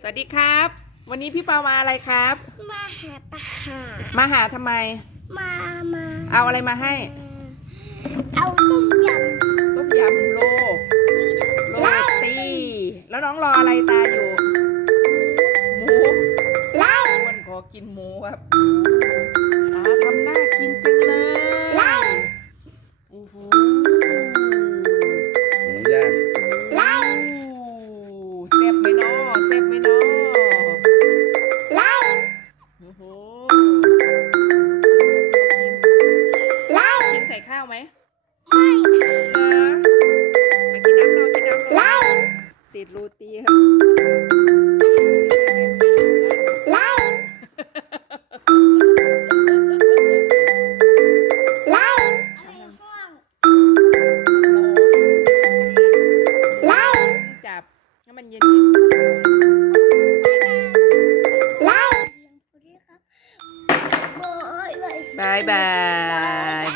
สวัสดีครับ วันนี้พี่เปามาอะไรครับ มาหาปลาหามาหาทำไม มามาเอาอะไรมาให้ เอาต้มยต้มยำโลำโรไล่ตี แล้วน้องรออะไรตาอยู่ หมูไล่อ้วนขอกินหมูครับตาทำหน้ากินจังเลย ไล่โอ้โหห ข้าวไหมไม่เหรอมากินน้ำเรากินน้ำเราไล่เศษโรตีครับไล่ไล่ไล่จับให้มันเย็นไล่ๆบายบายบาย